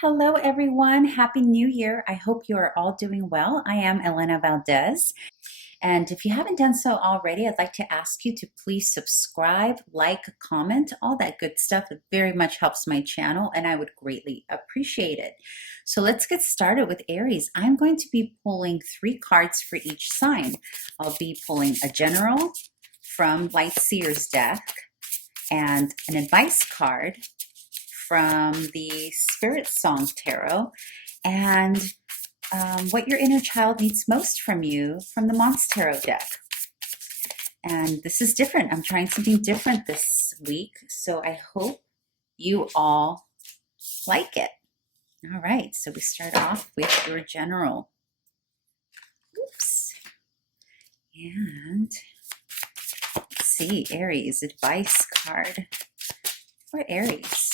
Hello, everyone. Happy New Year. I hope you are all doing well. I am Elena Valdez. And if you haven't done so already, I'd like to ask you to please subscribe, like, comment, all that good stuff. It very much helps my channel, and I would greatly appreciate it. So let's get started with Aries. I'm going to be pulling 3 cards for each sign. I'll be pulling a general from Light Seer's deck and an advice card from the Spirit Song Tarot, and what your inner child needs most from you from the Monst Tarot deck. And this is different. I'm trying something different this week, so I hope you all like it. All right, so we start off with your general. Oops. And let's see, Aries, advice card for Aries.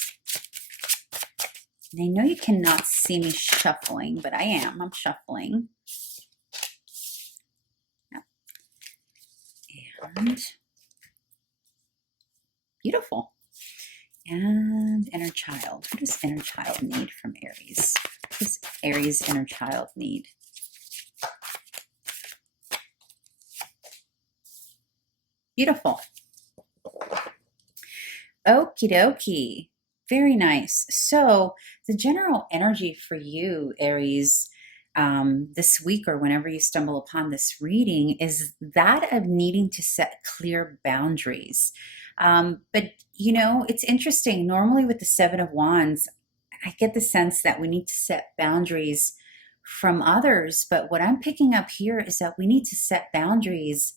And I know you cannot see me shuffling, but I am. I'm shuffling. And beautiful. And inner child. What does inner child need from Aries? What does Aries' inner child need? Beautiful. Okie dokie. Very nice. So the general energy for you, Aries, this week or whenever you stumble upon this reading is that of needing to set clear boundaries. But, you know, it's interesting. Normally with the Seven of Wands, I get the sense that we need to set boundaries from others. But what I'm picking up here is that we need to set boundaries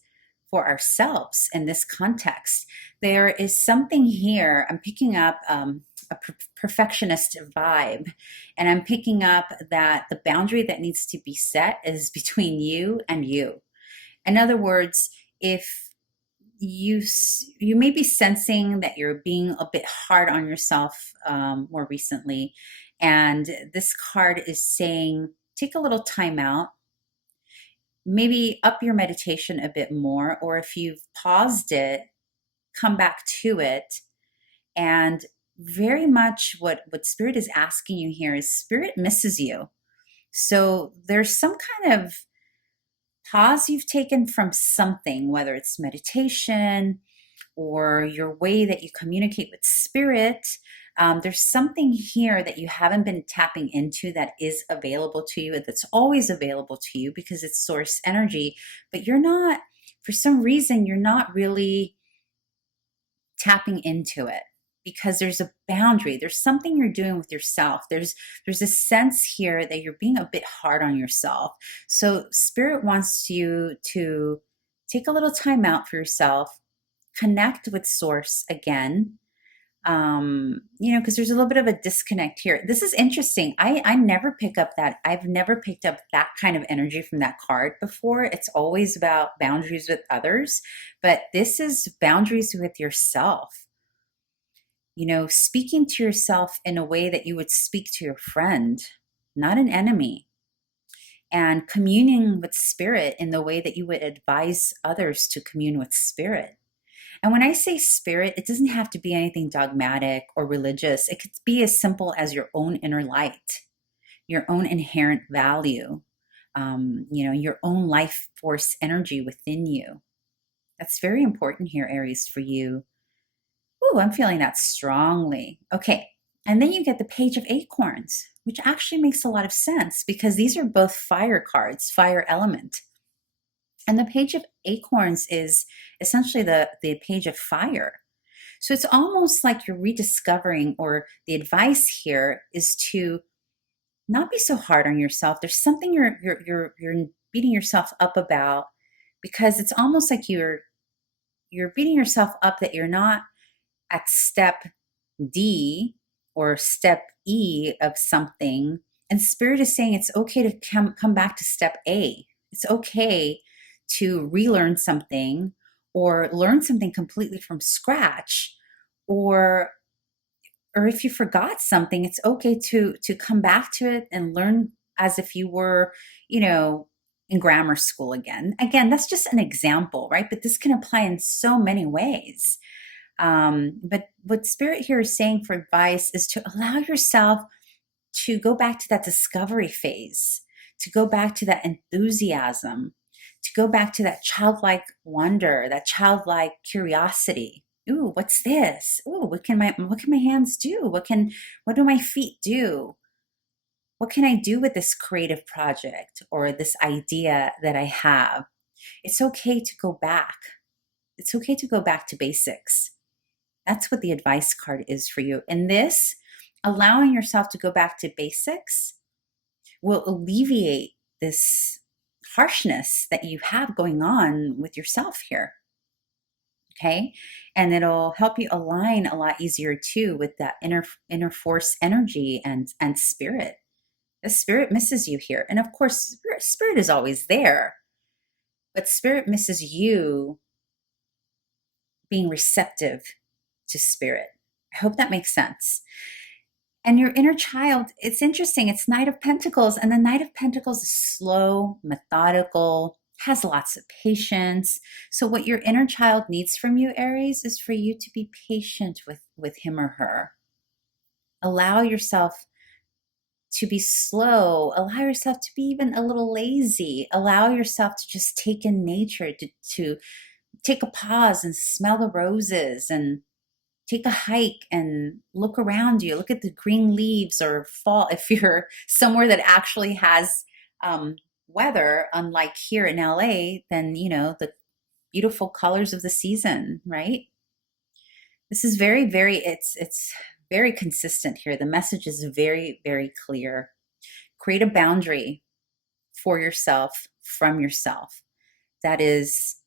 for ourselves in this context. There is something here. I'm picking up a perfectionist vibe, and I'm picking up that the boundary that needs to be set is between you and you. In other words, if you may be sensing that you're being a bit hard on yourself more recently, and this card is saying take a little time out, maybe up your meditation a bit more, or if you've paused it, come back to it. And very much what Spirit is asking you here is Spirit misses you. So there's some kind of pause you've taken from something, whether it's meditation or your way that you communicate with Spirit. There's something here that you haven't been tapping into that is available to you, that's always available to you because it's source energy, but you're not, for some reason, you're not really tapping into it because there's a boundary. There's something you're doing with yourself. There's a sense here that you're being a bit hard on yourself. So Spirit wants you to take a little time out for yourself, connect with source again, you know, because there's a little bit of a disconnect here. This is interesting. I never pick up that. I've never picked up that kind of energy from that card before. It's always about boundaries with others, but this is boundaries with yourself. You know, speaking to yourself in a way that you would speak to your friend, not an enemy, and communing with Spirit in the way that you would advise others to commune with Spirit. And when I say Spirit, it doesn't have to be anything dogmatic or religious. It could be as simple as your own inner light, your own inherent value, you know, your own life force energy within you. That's very important here, Aries, for you. Ooh, I'm feeling that strongly. Okay, and then you get the Page of Acorns, which actually makes a lot of sense because these are both fire cards, fire element. And the Page of Acorns is essentially the page of fire. So it's almost like you're rediscovering, or the advice here is to not be so hard on yourself. There's something you're beating yourself up about, because it's almost like you're beating yourself up that you're not at step D or step E of something. And Spirit is saying it's okay to come back to step A. It's okay to relearn something or learn something completely from scratch, or if you forgot something, it's okay to come back to it and learn as if you were, you know, in grammar school again. Again, that's just an example, right? But this can apply in so many ways. But what Spirit here is saying for advice is to allow yourself to go back to that discovery phase, to go back to that enthusiasm, to go back to that childlike wonder, that childlike curiosity. Ooh, what's this? Ooh, what can my hands do? What do my feet do? What can I do with this creative project or this idea that I have? It's okay to go back. It's okay to go back to basics. That's what the advice card is for you. And this, allowing yourself to go back to basics, will alleviate this harshness that you have going on with yourself here. Okay. And it'll help you align a lot easier too with that inner force energy and spirit. The spirit misses you here. And of course, spirit is always there, but spirit misses you being receptive to spirit. I hope that makes sense. And your inner child, it's interesting. It's Knight of Pentacles, and the Knight of Pentacles is slow, methodical, has lots of patience. So what your inner child needs from you, Aries, is for you to be patient with him or her. Allow yourself to be slow. Allow yourself to be even a little lazy. Allow yourself to just take in nature, to take a pause and smell the roses and take a hike and look around you. Look at the green leaves or fall. If you're somewhere that actually has weather, unlike here in LA, then, the beautiful colors of the season, right? This is it's very consistent here. The message is very, very clear. Create a boundary for yourself, from yourself. That is,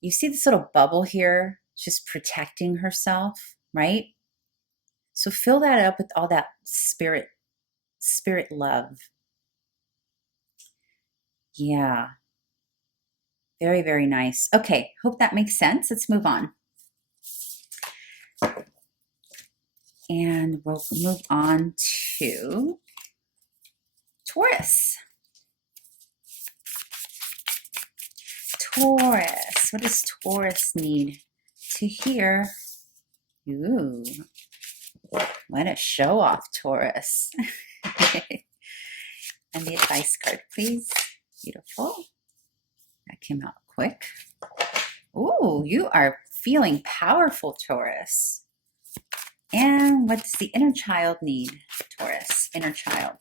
you see this little bubble here, just protecting herself, right? So fill that up with all that spirit love. Yeah. Very, very nice. Okay, hope that makes sense. Let's move on. And we'll move on to Taurus. Taurus. What does Taurus need to hear? Ooh, what a show off, Taurus. And the advice card, please. Beautiful. That came out quick. Ooh, you are feeling powerful, Taurus. And what's the inner child need, Taurus? Inner child.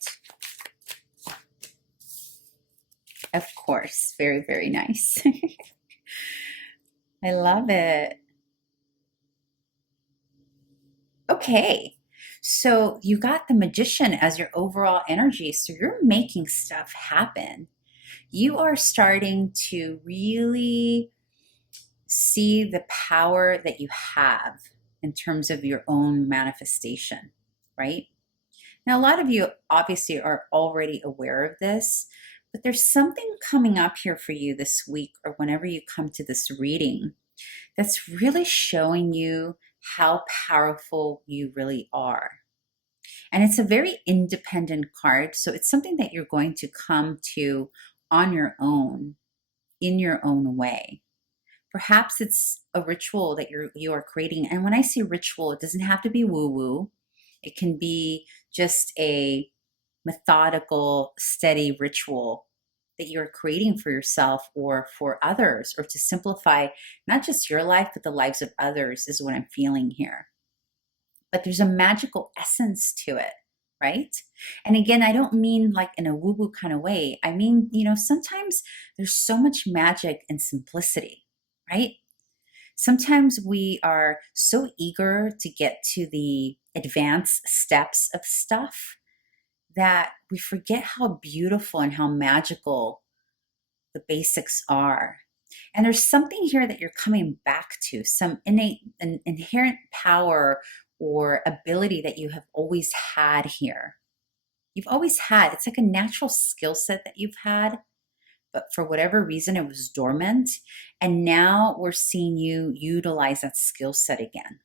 Of course. Very, very nice. I love it. Okay. So you got the Magician as your overall energy. So you're making stuff happen. You are starting to really see the power that you have in terms of your own manifestation, right? Now, a lot of you obviously are already aware of this, but there's something coming up here for you this week or whenever you come to this reading that's really showing you how powerful you really are. And it's a very independent card, so it's something that you're going to come to on your own, in your own way. Perhaps it's a ritual that you are creating. And when I say ritual, it doesn't have to be woo-woo. It can be just a methodical, steady ritual that you're creating for yourself or for others, or to simplify not just your life, but the lives of others, is what I'm feeling here. But there's a magical essence to it, right? And again, I don't mean like in a woo-woo kind of way. I mean, sometimes there's so much magic in simplicity, right? Sometimes we are so eager to get to the advanced steps of stuff that we forget how beautiful and how magical the basics are. And there's something here that you're coming back to, some innate and inherent power or ability that you have always had here. You've always had, it's like a natural skill set that you've had, but for whatever reason, it was dormant. And now we're seeing you utilize that skill set again.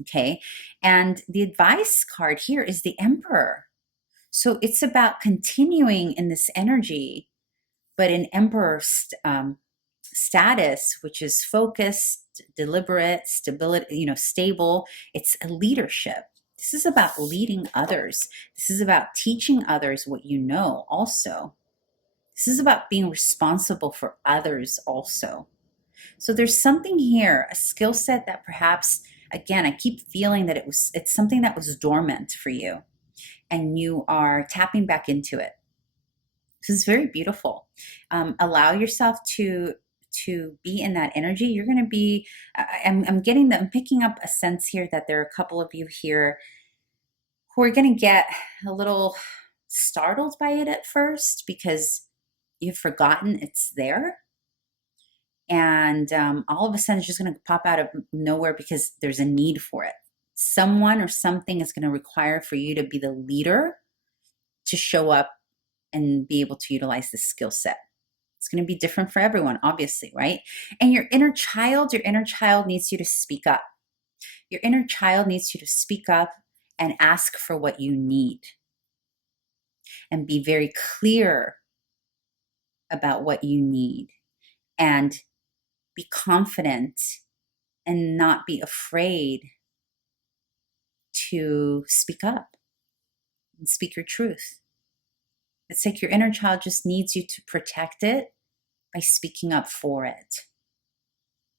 Okay. And the advice card here is the Emperor. So it's about continuing in this energy, but in Emperor status, which is focused, deliberate, stability, stable. It's a leadership. This is about leading others. This is about teaching others what you know also. This is about being responsible for others also. So there's something here, a skill set that perhaps, again, I keep feeling that it's something that was dormant for you and you are tapping back into it. This is very beautiful. Allow yourself to be in that energy. You're going to be, I'm picking up a sense here that there are a couple of you here who are going to get a little startled by it at first because you've forgotten it's there. And all of a sudden it's just going to pop out of nowhere because there's a need for it. Someone or something is going to require for you to be the leader to show up and be able to utilize this skill set. It's going to be different for everyone, obviously, right? And your inner child needs you to speak up. Your inner child needs you to speak up and ask for what you need. And be very clear about what you need. And be confident and not be afraid to speak up and speak your truth. It's like your inner child just needs you to protect it by speaking up for it.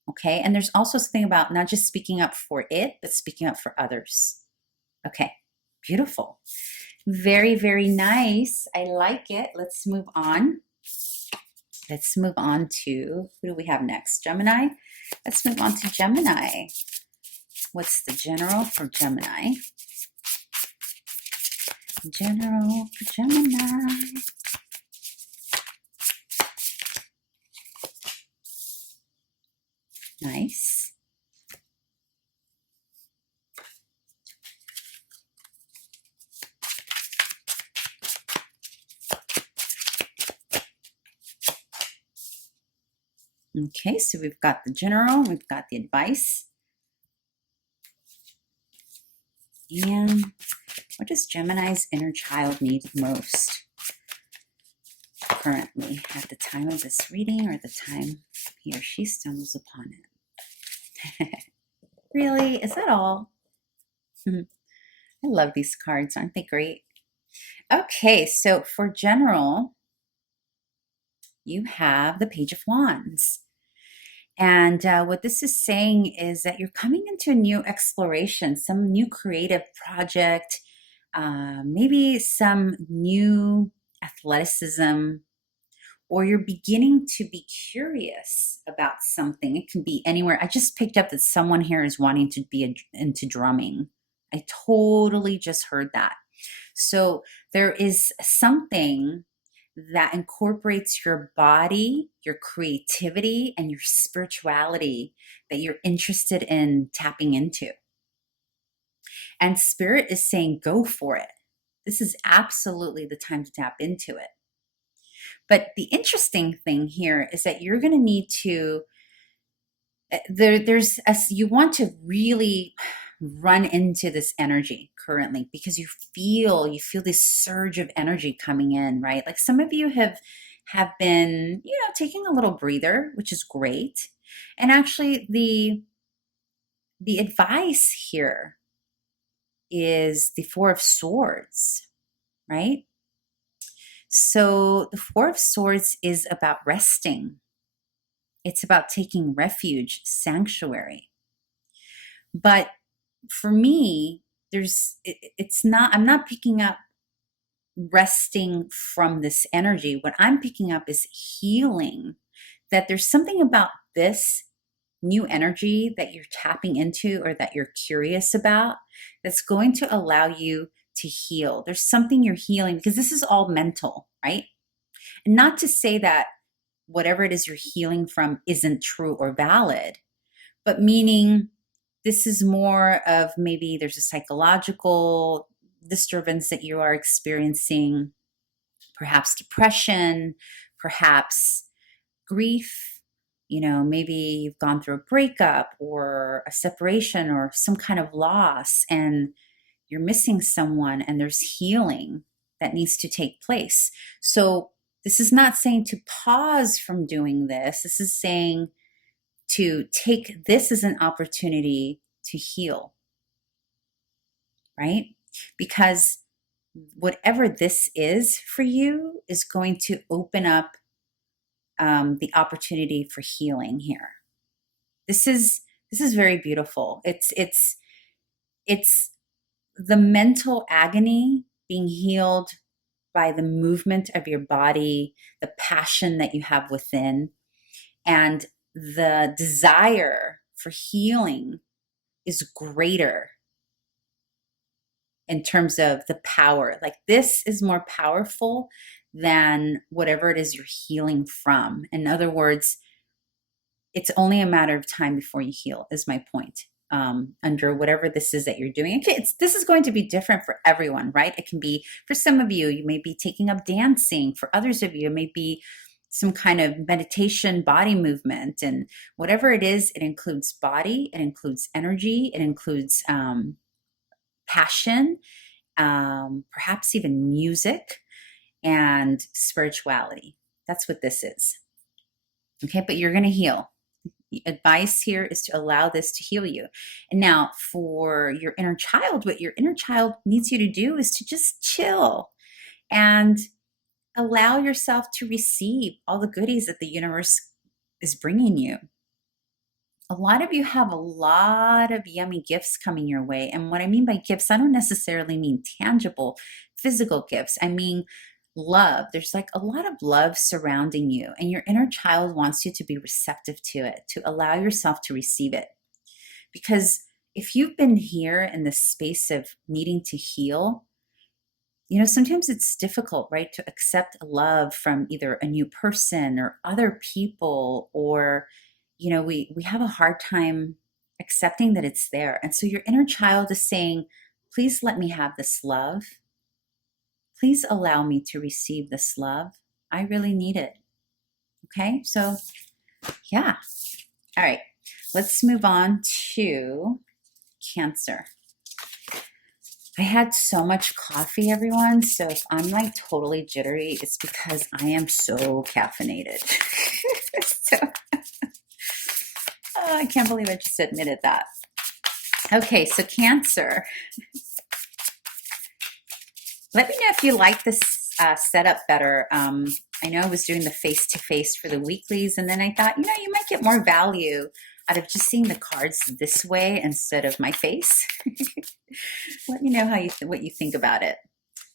Okay? And there's also something about not just speaking up for it, but speaking up for others. Okay, beautiful. Very, very nice. I like it. Let's move on. Let's move on to, who do we have next? Gemini? Let's move on to Gemini. What's the general for Gemini? General for Gemini. Nice. Okay, so we've got the general, we've got the advice. And what does Gemini's inner child need most currently at the time of this reading or the time he or she stumbles upon it? Really? Is that all? I love these cards. Aren't they great? Okay, so for general, you have the Page of Wands. And what this is saying is that you're coming into a new exploration, some new creative project, maybe some new athleticism, or you're beginning to be curious about something. It can be anywhere. I just picked up that someone here is wanting to be into drumming. I totally just heard that. So there is something that incorporates your body, your creativity, and your spirituality that you're interested in tapping into. And Spirit is saying, go for it. This is absolutely the time to tap into it. But the interesting thing here is that you're going to need to, you want to really run into this energy currently because you feel this surge of energy coming in, right? Like some of you have been, taking a little breather, which is great. And actually the advice here is the Four of Swords, right? So the Four of Swords is about resting. It's about taking refuge, sanctuary. But for me, I'm not picking up resting from this energy. What I'm picking up is healing, that there's something about this new energy that you're tapping into or that you're curious about that's going to allow you to heal. There's something you're healing because this is all mental, right? And not to say that whatever it is you're healing from isn't true or valid, but meaning this is more of maybe there's a psychological disturbance that you are experiencing, perhaps depression, perhaps grief. Maybe you've gone through a breakup or a separation or some kind of loss and you're missing someone and there's healing that needs to take place. So this is not saying to pause from doing this. This is saying to take this as an opportunity to heal. right? Because whatever this is for you is going to open up the opportunity for healing here. This is very beautiful. It's the mental agony being healed by the movement of your body, the passion that you have within, and the desire for healing is greater in terms of the power. Like, this is more powerful than whatever it is you're healing from. In other words, it's only a matter of time before you heal, is my point. Under whatever this is that you're doing. This is going to be different for everyone, right? It can be, for some of you, you may be taking up dancing. For others of you, it may be some kind of meditation, body movement. And whatever it is, it includes body, it includes energy, it includes passion, perhaps even music and spirituality. That's what this is. Okay, but you're going to heal. The advice here is to allow this to heal you. And now for your inner child, what your inner child needs you to do is to just chill and allow yourself to receive all the goodies that the universe is bringing you. A lot of you have a lot of yummy gifts coming your way. And what I mean by gifts, I don't necessarily mean tangible, physical gifts. I mean love. There's like a lot of love surrounding you, and your inner child wants you to be receptive to it, to allow yourself to receive it. Because if you've been here in the space of needing to heal, sometimes it's difficult, right, to accept love from either a new person or other people, or, we have a hard time accepting that it's there. And so your inner child is saying, please let me have this love. Please allow me to receive this love. I really need it. Okay, so yeah. All right, let's move on to Cancer. I had so much coffee, everyone. So if I'm like totally jittery, it's because I am so caffeinated. So, oh, I can't believe I just admitted that. Okay, so Cancer. Let me know if you like this setup better. I know I was doing the face-to-face for the weeklies, and then I thought, you might get more value out of just seeing the cards this way instead of my face. Let me know what you think about it.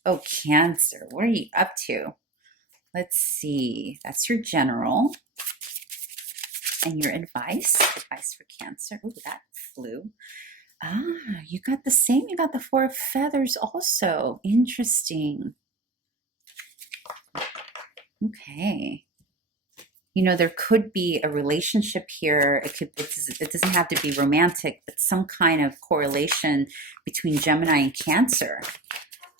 Oh, Cancer, what are you up to? Let's see. That's your general. And your advice for Cancer. Oh, that flew. You got the same. You got the Four of Feathers also. Interesting. Okay. There could be a relationship here. It doesn't have to be romantic, but some kind of correlation between Gemini and Cancer.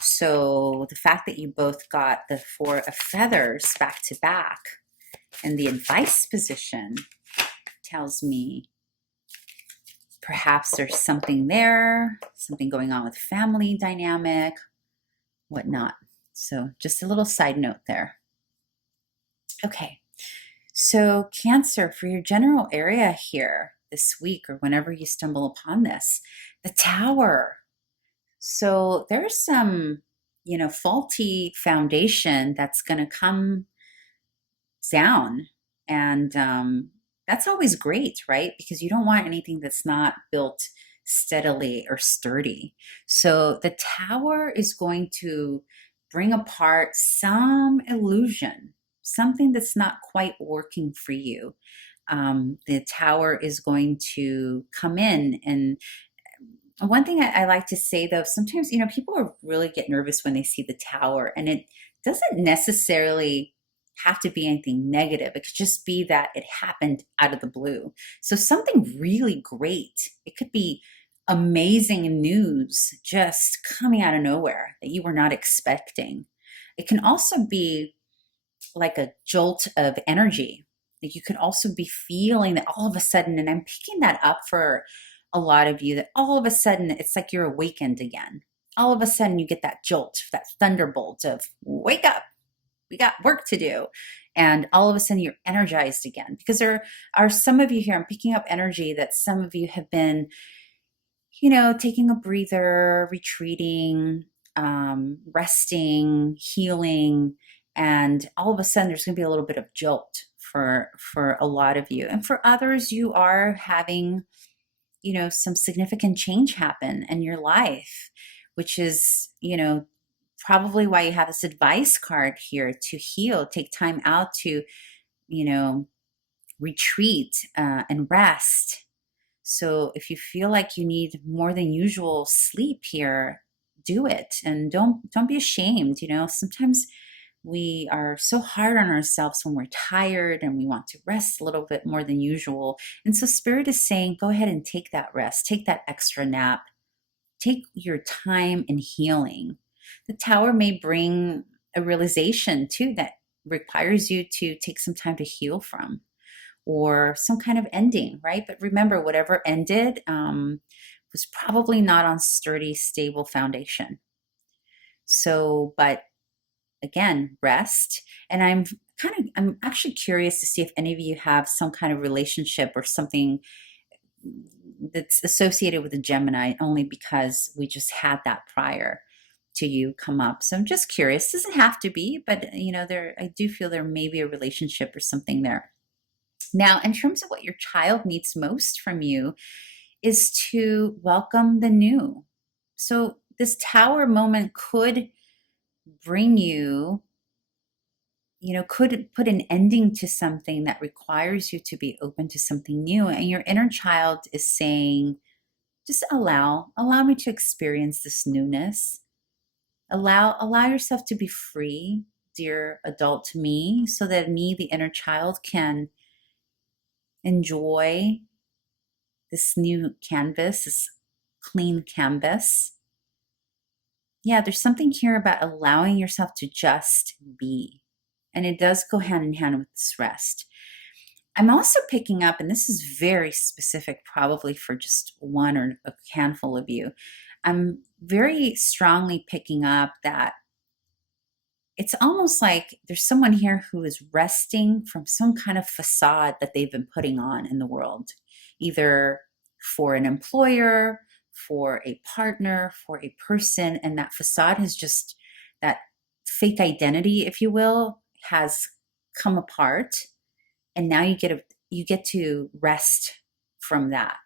So the fact that you both got the Four of Feathers back to back in the advice position tells me perhaps there's something there, something going on with family dynamic, whatnot. So just a little side note there. Okay, so Cancer, for your general area here this week or whenever you stumble upon this, the Tower. So there's some, faulty foundation that's going to come down, and that's always great, right? Because you don't want anything that's not built steadily or sturdy. So the Tower is going to bring apart some illusion, something that's not quite working for you. The Tower is going to come in. And one thing I like to say, though, sometimes, people really get nervous when they see the Tower, and it doesn't necessarily have to be anything negative. It could just be that it happened out of the blue. So something really great. It could be amazing news just coming out of nowhere that you were not expecting. It can also be like a jolt of energy. Like, you could also be feeling that all of a sudden, and I'm picking that up for a lot of you, that all of a sudden it's like you're awakened again. All of a sudden you get that jolt, that thunderbolt of wake up. We got work to do. And all of a sudden you're energized again, because there are some of you here, I'm picking up energy that some of you have been, taking a breather, retreating, resting, healing, and all of a sudden there's going to be a little bit of jolt for a lot of you. And for others, you are having, some significant change happen in your life, which is, probably why you have this advice card here to heal, take time out to, you know, retreat and rest. So if you feel like you need more than usual sleep here, do it, and don't be ashamed. Sometimes we are so hard on ourselves when we're tired and we want to rest a little bit more than usual. And so Spirit is saying, go ahead and take that rest, take that extra nap, take your time in healing. The Tower may bring a realization too that requires you to take some time to heal from, or some kind of ending, right? But remember, whatever ended was probably not on sturdy, stable foundation. So, but again, rest. And I'm actually curious to see if any of you have some kind of relationship or something that's associated with a Gemini, only because we just had that prior to you come up. So I'm just curious. Doesn't have to be, but I do feel there may be a relationship or something there. Now, in terms of what your child needs most from you is to welcome the new. So this Tower moment could bring you, could put an ending to something that requires you to be open to something new. And your inner child is saying, just allow me to experience this newness. Allow yourself to be free, dear adult me, so that me, the inner child, can enjoy this new canvas, this clean canvas. Yeah, there's something here about allowing yourself to just be. And it does go hand in hand with this rest. I'm also picking up, and this is very specific, probably for just one or a handful of you. I'm very strongly picking up that it's almost like there's someone here who is resting from some kind of facade that they've been putting on in the world, either for an employer, for a partner, for a person. And that facade has just, that fake identity, if you will, has come apart. And now you get to rest from that.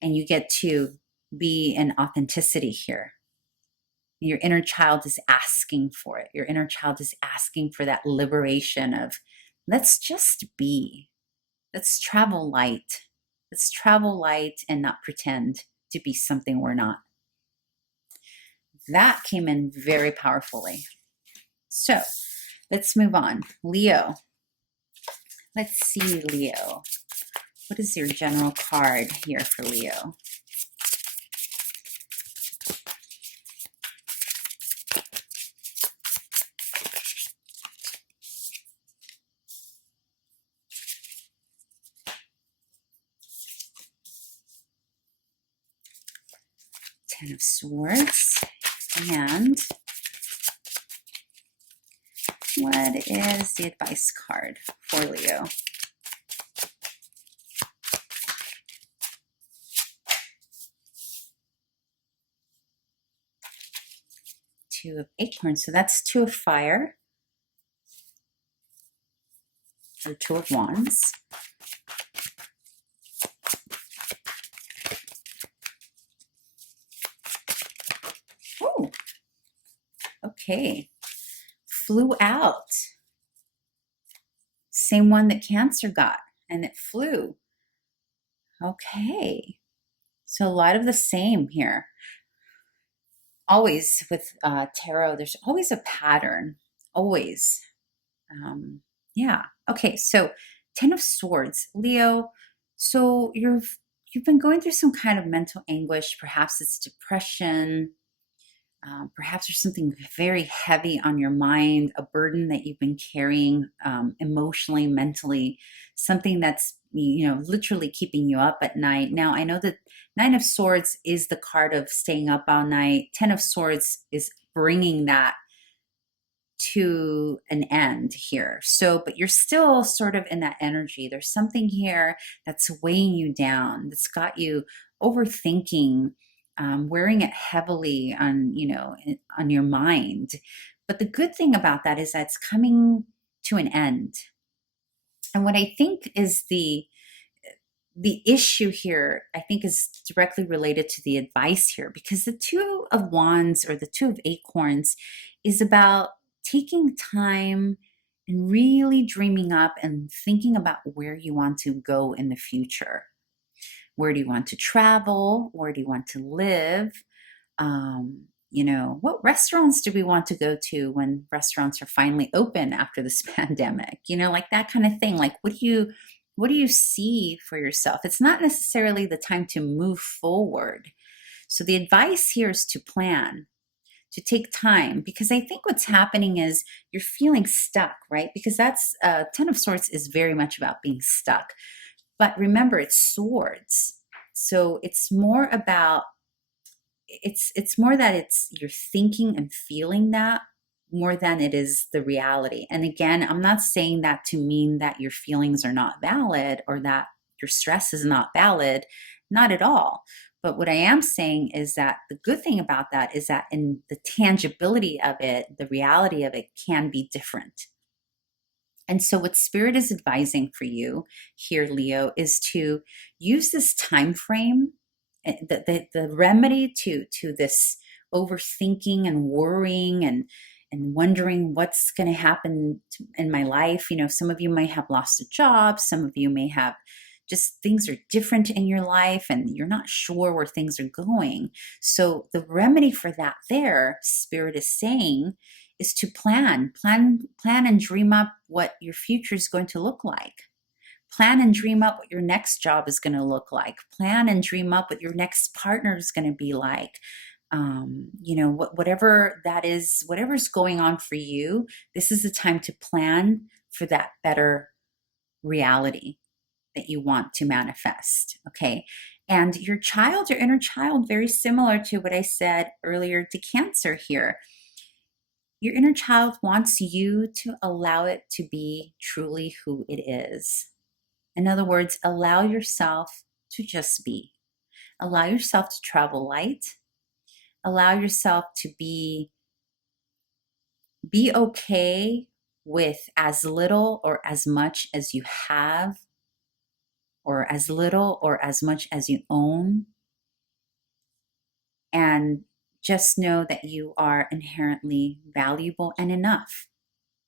And you get to be in authenticity here. Your inner child is asking for it. Your inner child is asking for that liberation of, let's just be. Let's travel light. Let's travel light and not pretend to be something we're not. That came in very powerfully. So let's move on. Leo. Let's see, Leo. What is your general card here for Leo? Ten of Swords. And what is the advice card for Leo? Two of Acorns. So that's Two of Fire. Or Two of Wands. Oh, okay. Flew out. Same one that Cancer got, and it flew. Okay. So a lot of the same here. Always with tarot, there's always a pattern. Always. Yeah. Okay. So Ten of Swords, Leo. So you've been going through some kind of mental anguish. Perhaps it's depression. Perhaps there's something very heavy on your mind, a burden that you've been carrying emotionally, mentally, something that's literally keeping you up at night. Now, I know that Nine of Swords is the card of staying up all night. Ten of Swords is bringing that to an end here. So, but you're still sort of in that energy. There's something here that's weighing you down, that's got you overthinking, wearing it heavily on, on your mind. But the good thing about that is that it's coming to an end. And what I think is the issue here, I think, is directly related to the advice here, because the Two of Wands or the Two of Acorns is about taking time and really dreaming up and thinking about where you want to go in the future. Where do you want to travel? Where do you want to live? What restaurants do we want to go to when restaurants are finally open after this pandemic? Like that kind of thing. Like, what do you see for yourself? It's not necessarily the time to move forward. So the advice here is to plan, to take time, because I think what's happening is you're feeling stuck, right? Because that's Ten of Swords is very much about being stuck. But remember, it's swords. So it's more about, it's more that you're thinking and feeling that more than it is the reality. And again, I'm not saying that to mean that your feelings are not valid or that your stress is not valid, not at all. But what I am saying is that the good thing about that is that in the tangibility of it, the reality of it can be different. And so what Spirit is advising for you here, Leo, is to use this time frame, the remedy to this overthinking and worrying and wondering what's going to happen in my life. Some of you may have lost a job. Some of you may have just things are different in your life and you're not sure where things are going. So the remedy for that there, Spirit is saying, is to plan and dream up what your future is going to look like. Plan and dream up what your next job is going to look like. Plan and dream up what your next partner is going to be like. Whatever that is, whatever's going on for you, this is the time to plan for that better reality that you want to manifest. Okay. And your inner child, very similar to what I said earlier to Cancer here. Your inner child wants you to allow it to be truly who it is. In other words, allow yourself to just be. Allow yourself to travel light. Allow yourself to be okay with as little or as much as you have, or as little or as much as you own. And just know that you are inherently valuable and enough.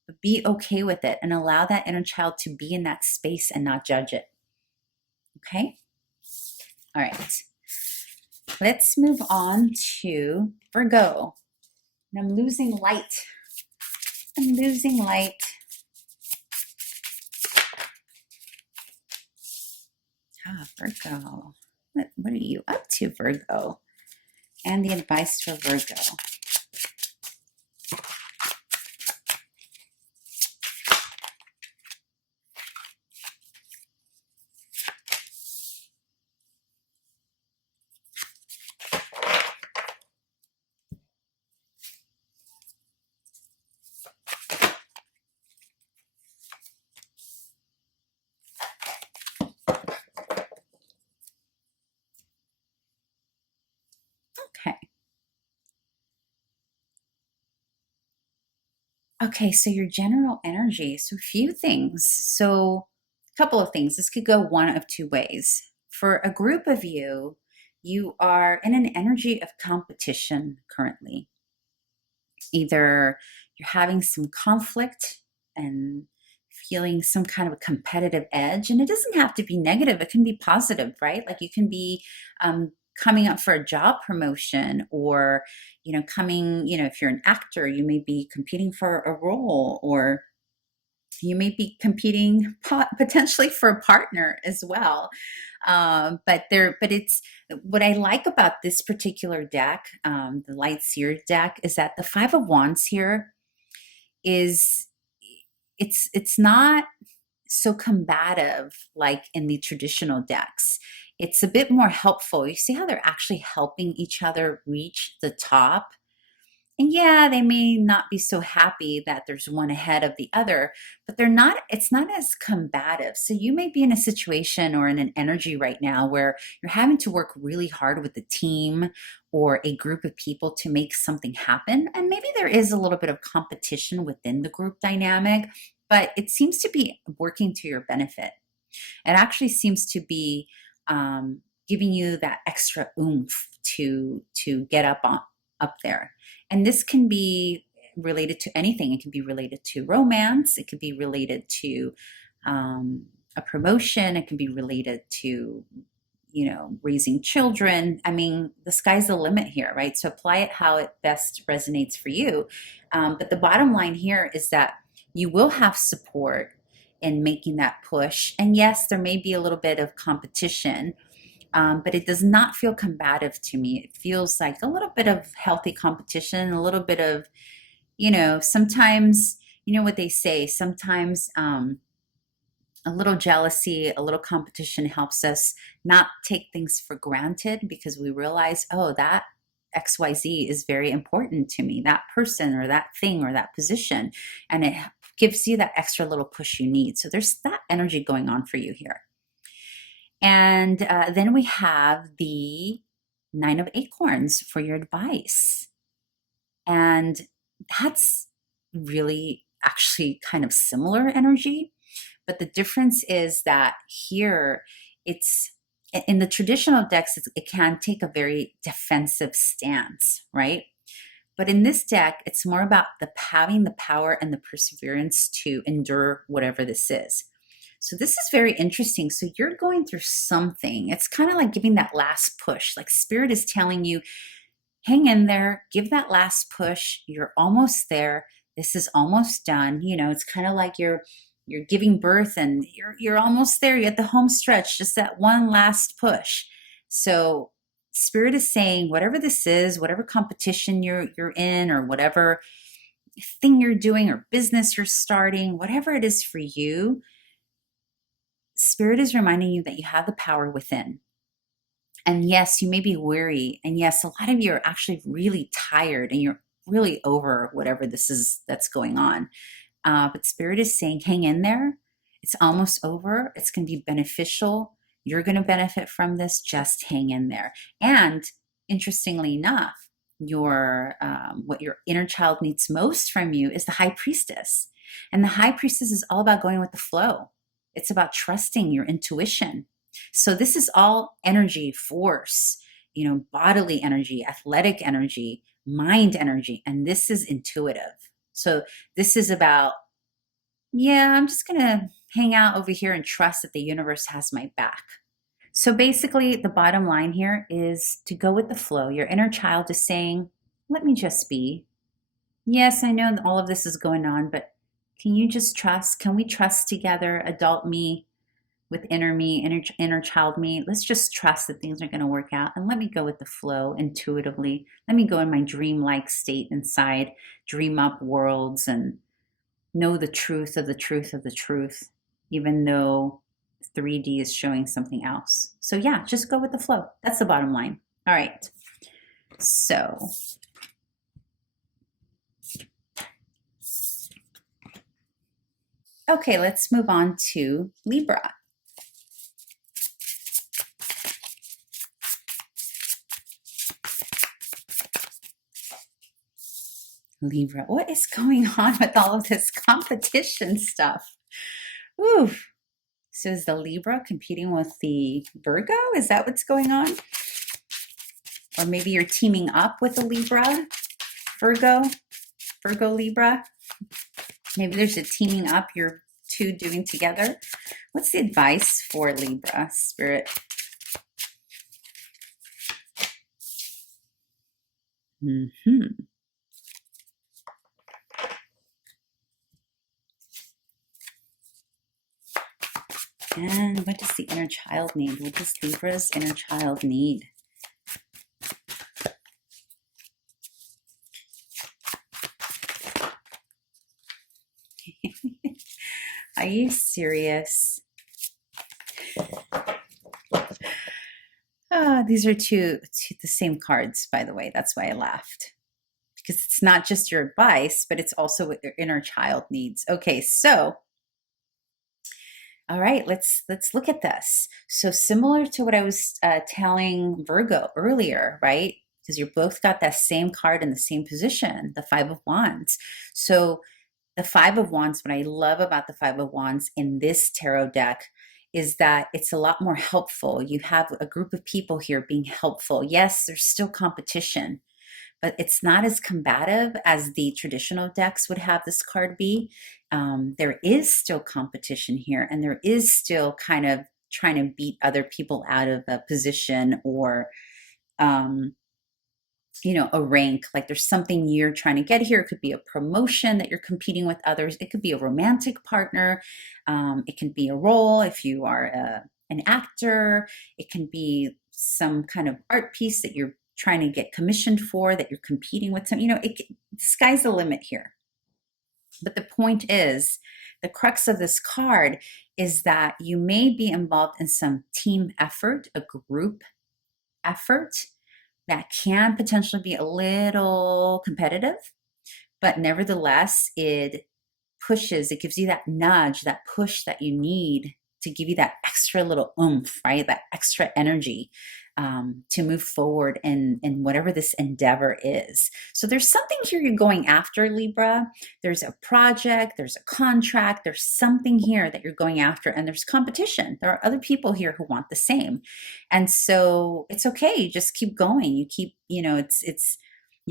But be okay with it and allow that inner child to be in that space and not judge it. Okay? All right. Let's move on to Virgo. And I'm losing light. I'm losing light. Virgo. What are you up to, Virgo? And the advice for Virgo. Okay, so your general energy. So a few things. So a couple of things. This could go one of two ways. For a group of you, you are in an energy of competition currently. Either you're having some conflict and feeling some kind of a competitive edge, and it doesn't have to be negative. It can be positive, right? Like you can be coming up for a job promotion, or coming, if you're an actor, you may be competing for a role, or you may be competing potentially for a partner as well. But it's what I like about this particular deck, the Light Seer deck, is that the Five of Wands here is it's not so combative like in the traditional decks. It's a bit more helpful. You see how they're actually helping each other reach the top. And yeah, they may not be so happy that there's one ahead of the other, but it's not as combative. So you may be in a situation or in an energy right now where you're having to work really hard with a team or a group of people to make something happen. And maybe there is a little bit of competition within the group dynamic, but it seems to be working to your benefit. It actually seems to be giving you that extra oomph to get up there. And this can be related to anything. It can be related to romance. It could be related to a promotion. It can be related to, you know, raising children. I mean, the sky's the limit here, right? So apply it how it best resonates for you. But the bottom line here is that you will have support in making that push. And yes, there may be a little bit of competition, but it does not feel combative to me. It feels like a little bit of healthy competition, a little bit of, you know, sometimes, you know what they say, sometimes a little jealousy, a little competition helps us not take things for granted because we realize, oh, that XYZ is very important to me, that person or that thing or that position. And it gives you that extra little push you need. So there's that energy going on for you here. And then we have the Nine of Acorns for your advice. And that's really actually kind of similar energy. But the difference is that here it's in the traditional decks, it can take a very defensive stance, right? But in this deck, it's more about having the power and the perseverance to endure whatever this is. So this is very interesting. So you're going through something. It's kind of like giving that last push. Like Spirit is telling you, hang in there, give that last push. You're almost there. This is almost done. You know, it's kind of like you're giving birth and you're almost there. You're at the home stretch, just that one last push. So Spirit is saying, whatever this is, whatever competition you're in, or whatever thing you're doing or business you're starting, whatever it is for you, Spirit is reminding you that you have the power within. And yes, you may be weary. And yes, a lot of you are actually really tired and you're really over whatever this is that's going on. But Spirit is saying, hang in there. It's almost over. It's going to be beneficial. You're going to benefit from this. Just hang in there. And interestingly enough, what your inner child needs most from you is the High Priestess. And the High Priestess is all about going with the flow. It's about trusting your intuition. So this is all energy, force, you know, bodily energy, athletic energy, mind energy, and this is intuitive. So this is about, yeah, I'm just going to hang out over here and trust that the universe has my back. So basically, the bottom line here is to go with the flow. Your inner child is saying, let me just be. Yes, I know all of this is going on, but can you just trust? Can we trust together, adult me with inner me, inner child me? Let's just trust that things are going to work out, and let me go with the flow intuitively. Let me go in my dream-like state inside, dream up worlds and know the truth of the truth of the truth, even though 3D is showing something else. So yeah, just go with the flow. That's the bottom line. All right. So okay, let's move on to Libra. Libra, what is going on with all of this competition stuff? Ooh. So is the Libra competing with the Virgo? Is that what's going on? Or maybe you're teaming up with a Libra, Virgo Libra. Maybe there's a teaming up you're two doing together. What's the advice for Libra, Spirit? And what does the inner child need? What does Libra's inner child need? Are you serious? These are two the same cards, by the way. That's why I laughed. because it's not just your advice, but it's also what your inner child needs. Okay, so all right, let's look at this. So similar to what I was telling Virgo earlier, right? Because you both got that same card in the same position, the Five of Wands. So the Five of Wands, what I love about the Five of Wands in this tarot deck is that it's a lot more helpful. You have a group of people here being helpful. Yes, there's still competition, but it's not as combative as the traditional decks would have this card be. There is still competition here, and there is still kind of trying to beat other people out of a position or um, a rank. Like there's something you're trying to get here. It could be a promotion that you're competing with others. It could be a romantic partner. It can be a role if you are an actor. It can be some kind of art piece that you're trying to get commissioned for, that you're competing with some, the sky's the limit here. But the point is, the crux of this card is that you may be involved in some team effort, a group effort that can potentially be a little competitive, but nevertheless, it gives you that nudge, that push that you need to give you that extra little oomph, right? That extra energy to move forward in whatever this endeavor is. So there's something here you're going after, Libra. There's a project, there's a contract, there's something here that you're going after, and there's competition. There are other people here who want the same. And so it's okay. You just keep going. You keep, you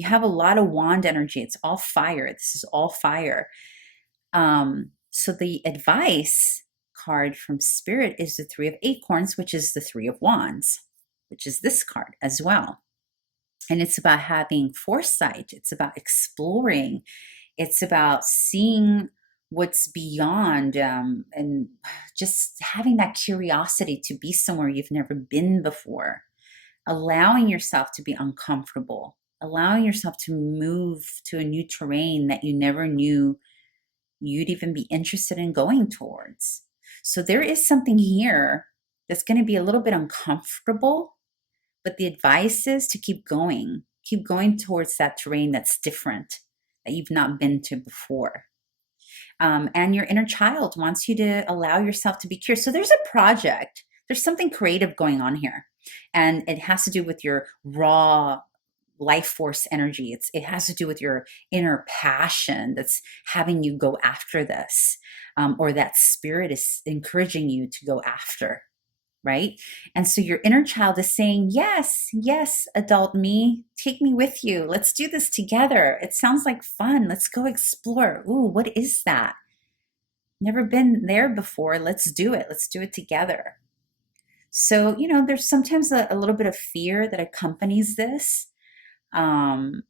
have a lot of wand energy. It's all fire. This is all fire. So the advice card from Spirit is the Three of Acorns, which is the Three of Wands, which is this card as well. And it's about having foresight. It's about exploring. It's about seeing what's beyond and just having that curiosity to be somewhere you've never been before, allowing yourself to be uncomfortable, allowing yourself to move to a new terrain that you never knew you'd even be interested in going towards. So there is something here that's going to be a little bit uncomfortable, but the advice is to keep going towards that terrain that's different, that you've not been to before. And your inner child wants you to allow yourself to be curious. So there's a project, there's something creative going on here, and it has to do with your raw life force energy. It has to do with your inner passion that's having you go after this, or that spirit is encouraging you to go after, right? And so your inner child is saying, yes, yes, adult me, take me with you. Let's do this together. It sounds like fun. Let's go explore. Ooh, what is that? Never been there before. Let's do it. Let's do it together. So, there's sometimes a little bit of fear that accompanies this. And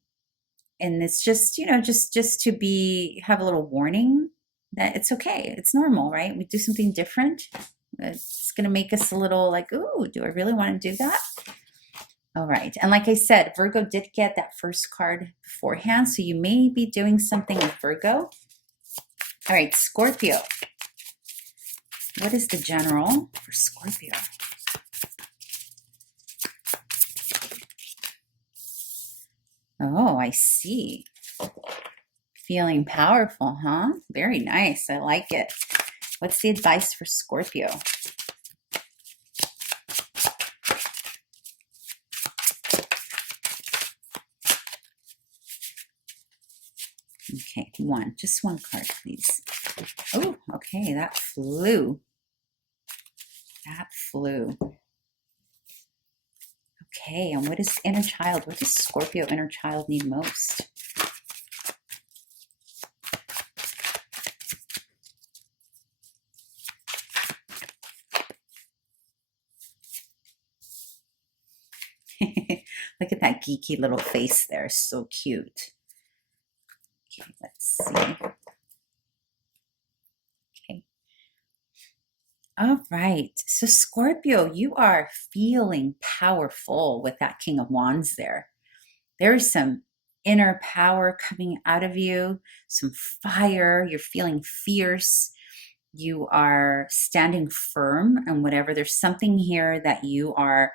it's just, just to have a little warning that it's okay. It's normal, right? We do something different. It's going to make us a little like, ooh, do I really want to do that? All right. And like I said, Virgo did get that first card beforehand. So you may be doing something with Virgo. All right, Scorpio. What is the general for Scorpio? Oh, I see. Feeling powerful, huh? Very nice. I like it. What's the advice for Scorpio? Okay, just one card, please. Oh, okay, that flew. That flew. Okay, and what is inner child? What does Scorpio inner child need most? Look at that geeky little face there. So cute. Okay, let's see. Okay. All right. So Scorpio, you are feeling powerful with that King of Wands there. There's some inner power coming out of you, some fire. You're feeling fierce. You are standing firm and whatever. There's something here that you are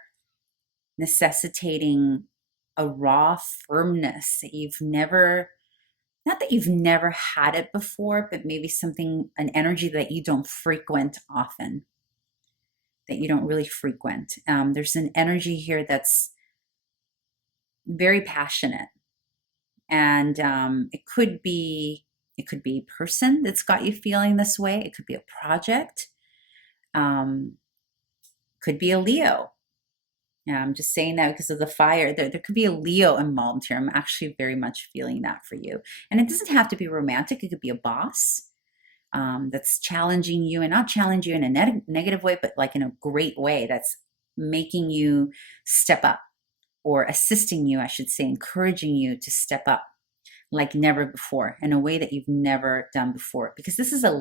necessitating a raw firmness that you've never, not that you've never had it before, but maybe something, an energy that you don't frequent often, that you don't really frequent. There's an energy here that's very passionate, and it could be a person that's got you feeling this way. It could be a project. Um, could be a Leo. Yeah, I'm just saying that because of the fire. There could be a Leo involved here. I'm actually very much feeling that for you. And it doesn't have to be romantic. It could be a boss that's challenging you, and not challenge you in a negative way, but like in a great way that's making you step up, or assisting you, I should say, encouraging you to step up like never before in a way that you've never done before. Because this is a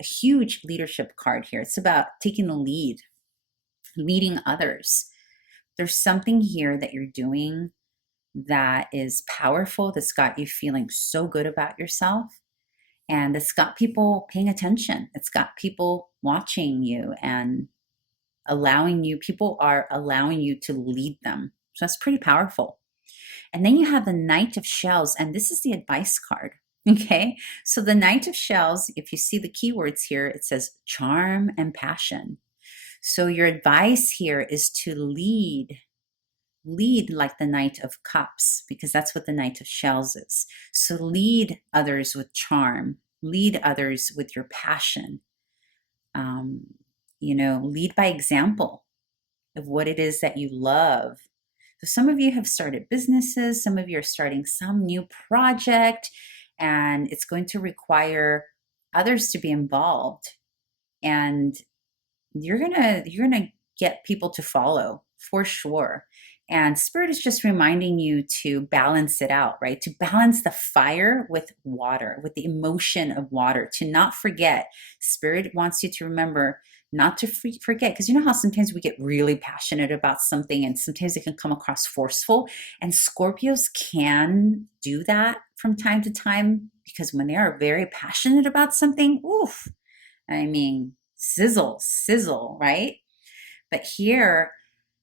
huge leadership card here. It's about taking the lead, leading others. There's something here that you're doing that is powerful, that's got you feeling so good about yourself, and it's got people paying attention. It's got people watching you and people are allowing you to lead them. So that's pretty powerful. And then you have the Knight of Shells, and this is the advice card. Okay, so the Knight of Shells, if you see the keywords here, it says charm and passion. So your advice here is to lead like the Knight of Cups, because that's what the Knight of Shells is. So lead others with charm, lead others with your passion. Lead by example of what it is that you love. So some of you have started businesses, some of you are starting some new project, and it's going to require others to be involved. And you're gonna get people to follow for sure. And Spirit is just reminding you to balance it out, right? To balance the fire with water, with the emotion of water, to not forget. Spirit wants you to remember not to forget, because you know how sometimes we get really passionate about something and sometimes it can come across forceful. And Scorpios can do that from time to time, because when they are very passionate about something, oof, I mean, sizzle, right? But here,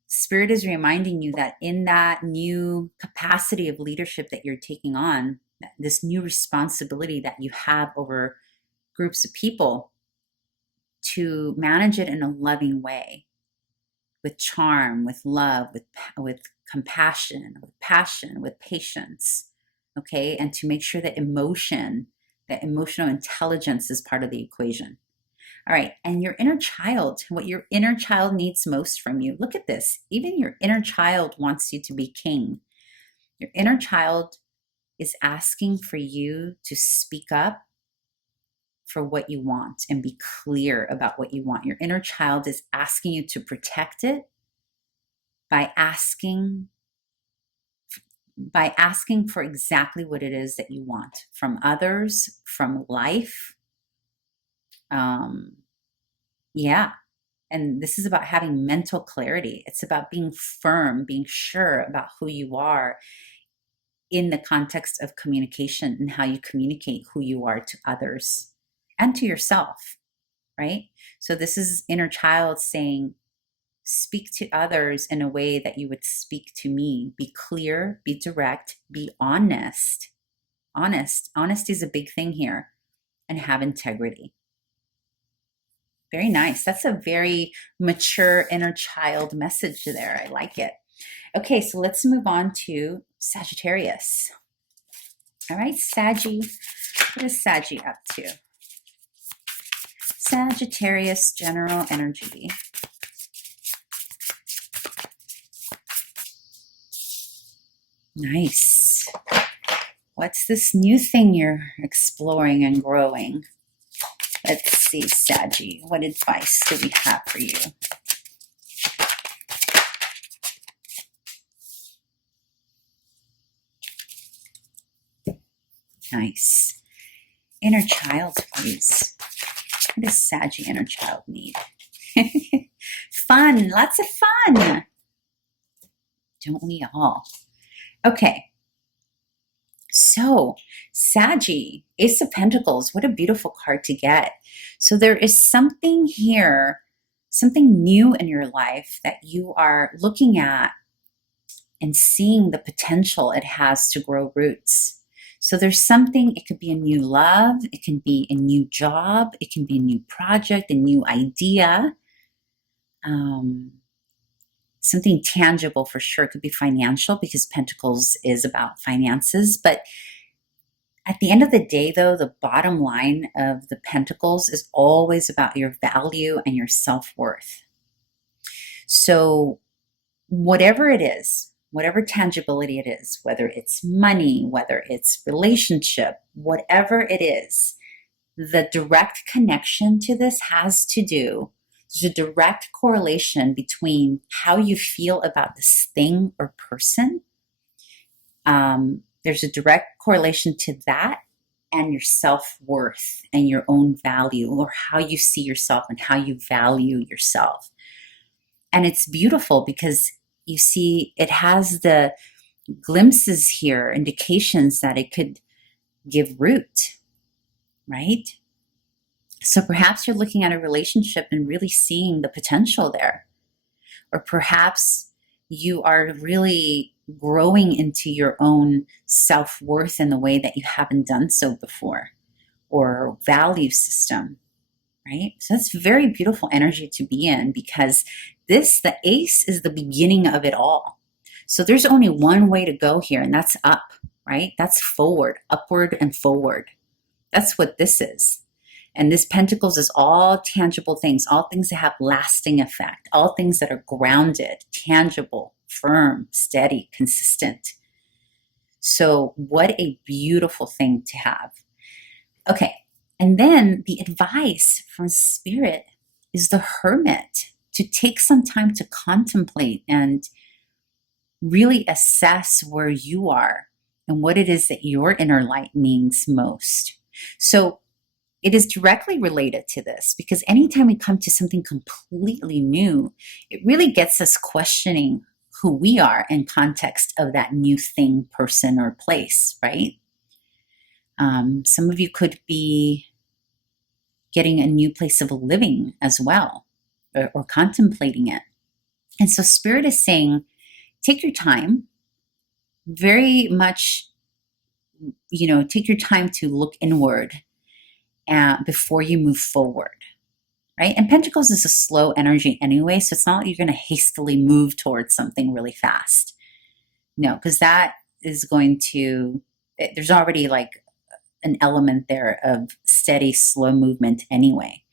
Spirit is reminding you that in that new capacity of leadership that you're taking on, this new responsibility that you have over groups of people, to manage it in a loving way, with charm, with love, with compassion, with passion, with patience, okay? And to make sure that emotional intelligence is part of the equation. All right, and your inner child, what your inner child needs most from you. Look at this. Even your inner child wants you to be king. Your inner child is asking for you to speak up for what you want and be clear about what you want. Your inner child is asking you to protect it by asking for exactly what it is that you want from others, from life. Yeah. And this is about having mental clarity. It's about being firm, being sure about who you are in the context of communication and how you communicate who you are to others and to yourself, right? So this is inner child saying, speak to others in a way that you would speak to me. Be clear, be direct, be honest. Honesty is a big thing here, and have integrity. Very nice. That's a very mature inner child message there. I like it. Okay, so let's move on to Sagittarius. All right, Saggy. What is Saggy up to? Sagittarius general energy. Nice. What's this new thing you're exploring and growing? Let's see, Saggy, what advice do we have for you? Nice. Inner child, please. What does Saggy inner child need? Fun, lots of fun. Don't we all? Okay. So, Saggy, Ace of Pentacles, what a beautiful card to get. So there is something here, something new in your life that you are looking at and seeing the potential it has to grow roots. So there's something, it could be a new love, it can be a new job, it can be a new project, a new idea, something tangible for sure. It could be financial because Pentacles is about finances. But at the end of the day, though, the bottom line of the Pentacles is always about your value and your self-worth. So whatever it is, whatever tangibility it is, whether it's money, whether it's relationship, whatever it is, the direct connection to this has to do, there's a direct correlation between how you feel about this thing or person. There's a direct correlation to that and your self-worth and your own value, or how you see yourself and how you value yourself. And it's beautiful because you see it has the glimpses here, indications that it could give root, right? So perhaps you're looking at a relationship and really seeing the potential there. Or perhaps you are really growing into your own self-worth in the way that you haven't done so before, or value system, right? So that's very beautiful energy to be in, because this, the ace, is the beginning of it all. So there's only one way to go here, and that's up, right? That's forward, upward and forward. That's what this is. And this Pentacles is all tangible things, all things that have lasting effect, all things that are grounded, tangible, firm, steady, consistent. So what a beautiful thing to have. Okay, and then the advice from Spirit is the Hermit, to take some time to contemplate and really assess where you are and what it is that your inner light means most. So it is directly related to this, because anytime we come to something completely new, it really gets us questioning who we are in context of that new thing, person, or place, right? Some of you could be getting a new place of living as well, or contemplating it. And so Spirit is saying, take your time, very much, take your time to look inward before you move forward, right? And Pentacles is a slow energy anyway, so it's not like you're going to hastily move towards something really fast. No, because that is going to, there's already like an element there of steady, slow movement anyway,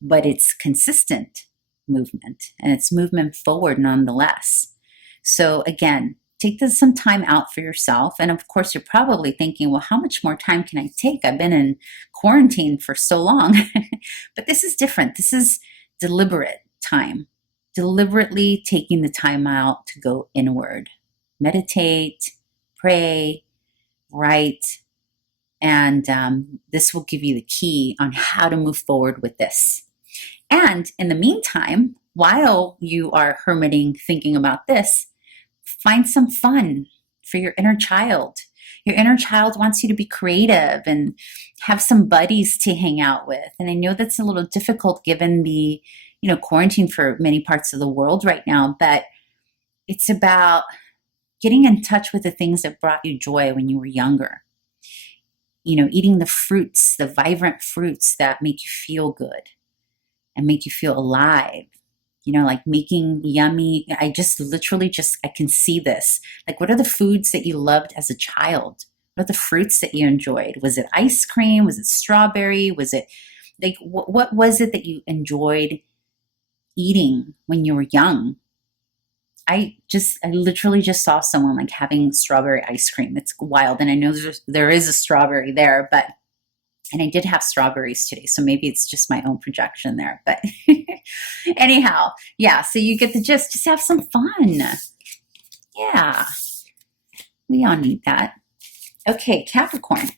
but it's consistent movement, and it's movement forward nonetheless. So again, take some time out for yourself. And of course, you're probably thinking, well, how much more time can I take? I've been in quarantine for so long. But this is different. This is deliberate time, deliberately taking the time out to go inward, meditate, pray, write. And this will give you the key on how to move forward with this. And in the meantime, while you are hermiting, thinking about this, find some fun for your inner child. Your inner child wants you to be creative and have some buddies to hang out with. And I know that's a little difficult given the, quarantine for many parts of the world right now, but it's about getting in touch with the things that brought you joy when you were younger. Eating the fruits, the vibrant fruits that make you feel good and make you feel alive. Like making yummy, I can see this. Like, what are the foods that you loved as a child? What are the fruits that you enjoyed? Was it ice cream? Was it strawberry? Was it like, what was it that you enjoyed eating when you were young? I literally just saw someone like having strawberry ice cream. It's wild. And I know there is a strawberry there, and I did have strawberries today, so maybe it's just my own projection there. But anyhow, yeah, so you get the gist. Just have some fun. Yeah, we all need that. Okay, Capricorn.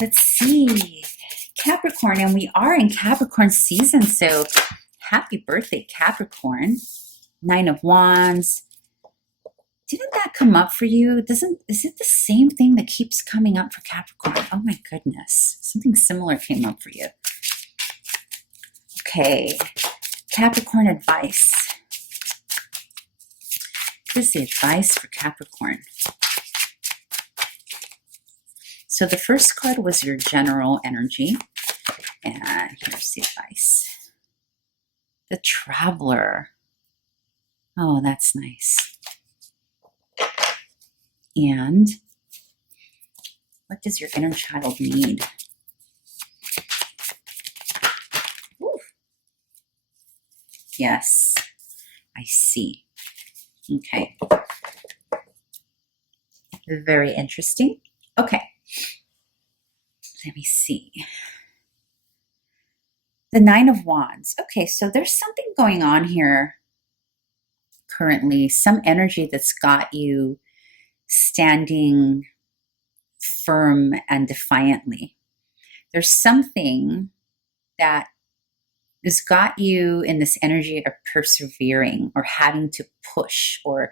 Let's see. Capricorn, and we are in Capricorn season, so happy birthday, Capricorn. 9 of Wands. Didn't that come up for you? Is it the same thing that keeps coming up for Capricorn? Oh my goodness. Something similar came up for you. Okay. Capricorn advice. What is the advice for Capricorn? So the first card was your general energy. And here's the advice. The Traveler. Oh, that's nice. And what does your inner child need? Ooh. Yes, I see. Okay. Very interesting. Okay. Let me see. The Nine of Wands. Okay, so there's something going on here currently, some energy that's got you standing firm and defiantly. There's something that has got you in this energy of persevering or having to push or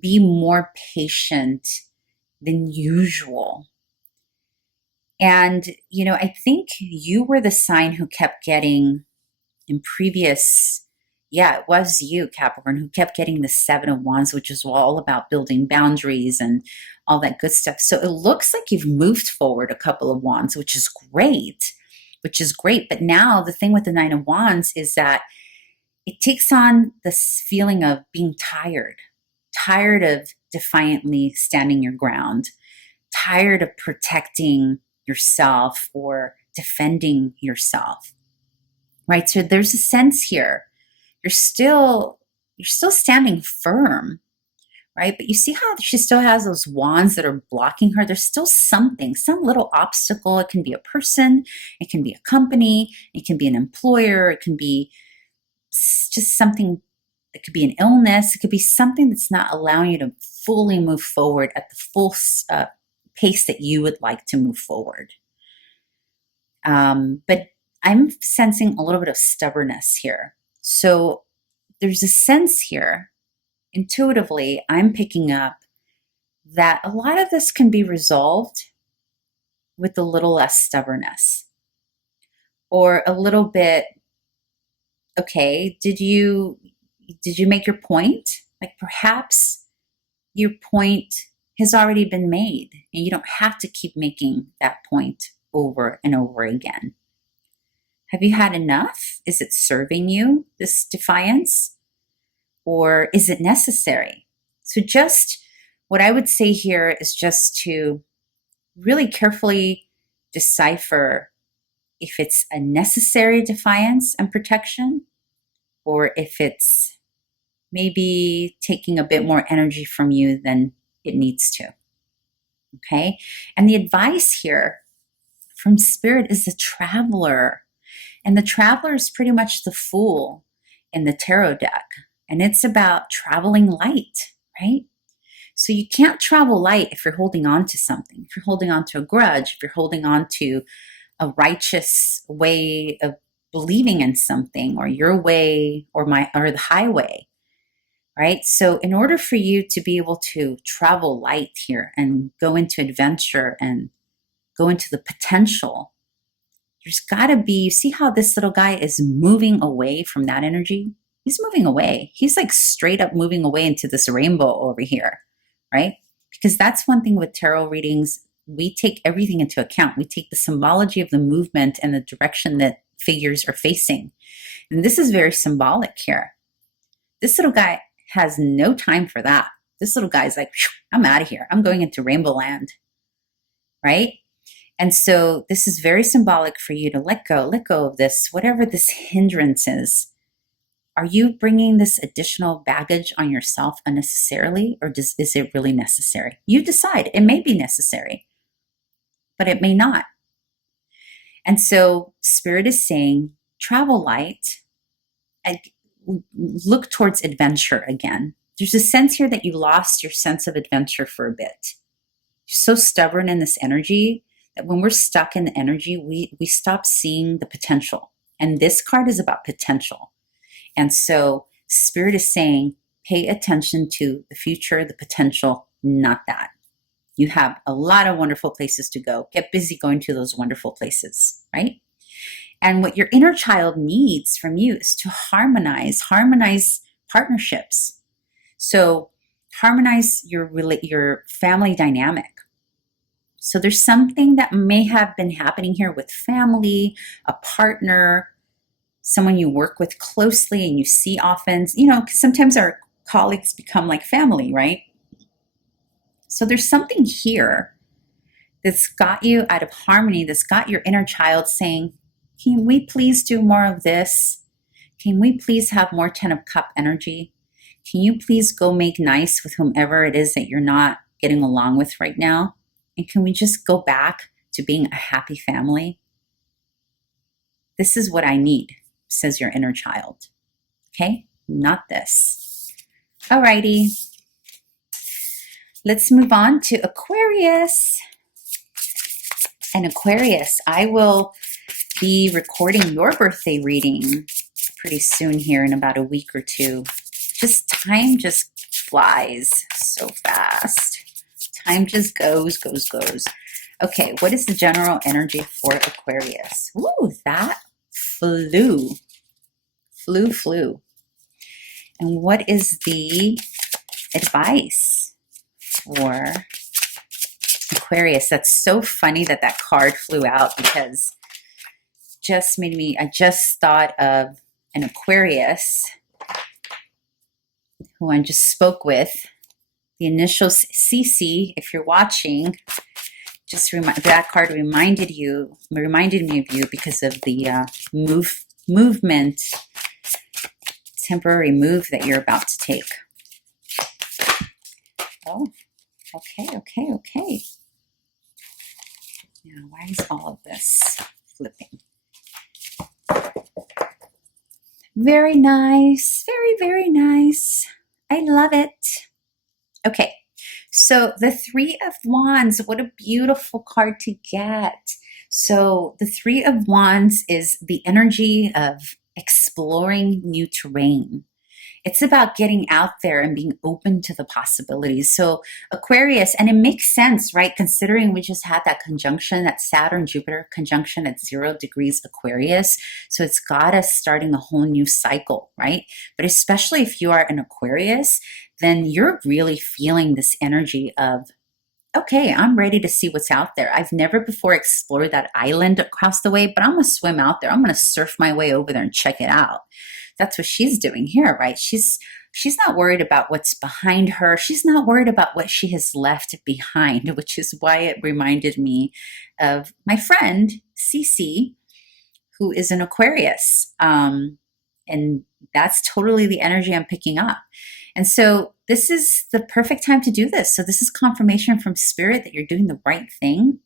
be more patient than usual. And, you know, I think you were the sign who kept getting in previous, it was you, Capricorn, who kept getting the Seven of Wands, which is all about building boundaries and all that good stuff. So it looks like you've moved forward a couple of wands, which is great, But now the thing with the Nine of Wands is that it takes on this feeling of being tired of defiantly standing your ground, tired of protecting yourself or defending yourself, right? So there's a sense here you're still standing firm, right? But you see how she still has those wands that are blocking her. There's still something, some little obstacle. It can be a person, it can be a company, it can be an employer, it can be just something. It could be an illness. It could be something that's not allowing you to fully move forward at the full pace that you would like to move forward. But I'm sensing a little bit of stubbornness here. So there's a sense here, intuitively, I'm picking up that a lot of this can be resolved with a little less stubbornness or a little bit, okay, did you make your point? Like perhaps your point has already been made and you don't have to keep making that point over and over again. Have you had enough? Is it serving you, this defiance? Or is it necessary? So just what I would say here is just to really carefully decipher if it's a necessary defiance and protection, or if it's maybe taking a bit more energy from you than it needs to. Okay? And the advice here from Spirit is the Traveler. And the Traveler is pretty much the Fool in the tarot deck. And it's about traveling light, right? So you can't travel light if you're holding on to something, if you're holding on to a grudge, if you're holding on to a righteous way of believing in something, or your way or the highway, right? So in order for you to be able to travel light here and go into adventure and go into the potential, there's got to be, you see how this little guy is moving away from that energy? He's moving away. He's like straight up moving away into this rainbow over here, right? Because that's one thing with tarot readings. We take everything into account. We take the symbology of the movement and the direction that figures are facing. And this is very symbolic here. This little guy has no time for that. This little guy's like, I'm out of here. I'm going into rainbow land, right? And so this is very symbolic for you to let go of this, whatever this hindrance is. Are you bringing this additional baggage on yourself unnecessarily, or is it really necessary? You decide. It may be necessary, but it may not. And so Spirit is saying, travel light and look towards adventure again. There's a sense here that you lost your sense of adventure for a bit. You're so stubborn in this energy that when we're stuck in the energy, we stop seeing the potential. And this card is about potential. And so Spirit is saying, pay attention to the future, the potential, not that. You have a lot of wonderful places to go. Get busy going to those wonderful places, right? And what your inner child needs from you is to harmonize partnerships. So harmonize your family dynamic. So there's something that may have been happening here with family, a partner, someone you work with closely and you see often, because sometimes our colleagues become like family, right? So there's something here that's got you out of harmony, that's got your inner child saying, can we please do more of this? Can we please have more 10 of cup energy? Can you please go make nice with whomever it is that you're not getting along with right now? And can we just go back to being a happy family? This is what I need, says your inner child. Okay? Not this. Alrighty. Let's move on to Aquarius. And Aquarius, I will be recording your birthday reading pretty soon here in about a week or two. Time just flies so fast. Time just goes. Okay, what is the general energy for Aquarius? Ooh, that flew. And what is the advice for Aquarius? That's so funny that that card flew out, because I just thought of an Aquarius who I just spoke with. The initials CC, if you're watching, that card reminded me of you because of the movement, temporary move that you're about to take. Oh, okay. Now, why is all of this flipping? Very nice, very nice. I love it. Okay, so the Three of Wands, what a beautiful card to get. So the Three of Wands is the energy of exploring new terrain. It's about getting out there and being open to the possibilities. So Aquarius, and it makes sense, right? Considering we just had that conjunction, that Saturn-Jupiter conjunction at 0 degrees Aquarius. So it's got us starting a whole new cycle, right? But especially if you are an Aquarius, then you're really feeling this energy of, okay, I'm ready to see what's out there. I've never before explored that island across the way, but I'm going to swim out there. I'm going to surf my way over there and check it out. That's what she's doing here, right? She's not worried about what's behind her. She's not worried about what she has left behind, which is why it reminded me of my friend, Cece, who is an Aquarius. And that's totally the energy I'm picking up. And so this is the perfect time to do this. So this is confirmation from Spirit that you're doing the right thing,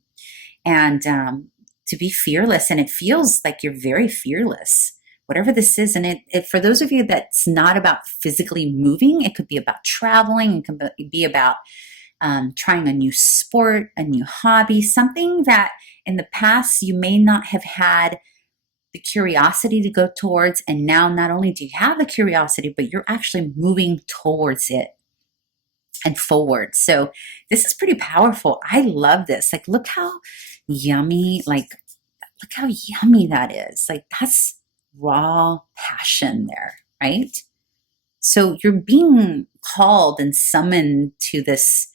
and to be fearless. And it feels like you're very fearless, whatever this is. And it for those of you that's not about physically moving, it could be about traveling. It could be about trying a new sport, a new hobby, something that in the past you may not have had the curiosity to go towards, and now not only do you have the curiosity, but you're actually moving towards it and forward. So this is pretty powerful. I love this. Like, look how yummy, look how yummy that is. Like, that's raw passion there, right? So you're being called and summoned to this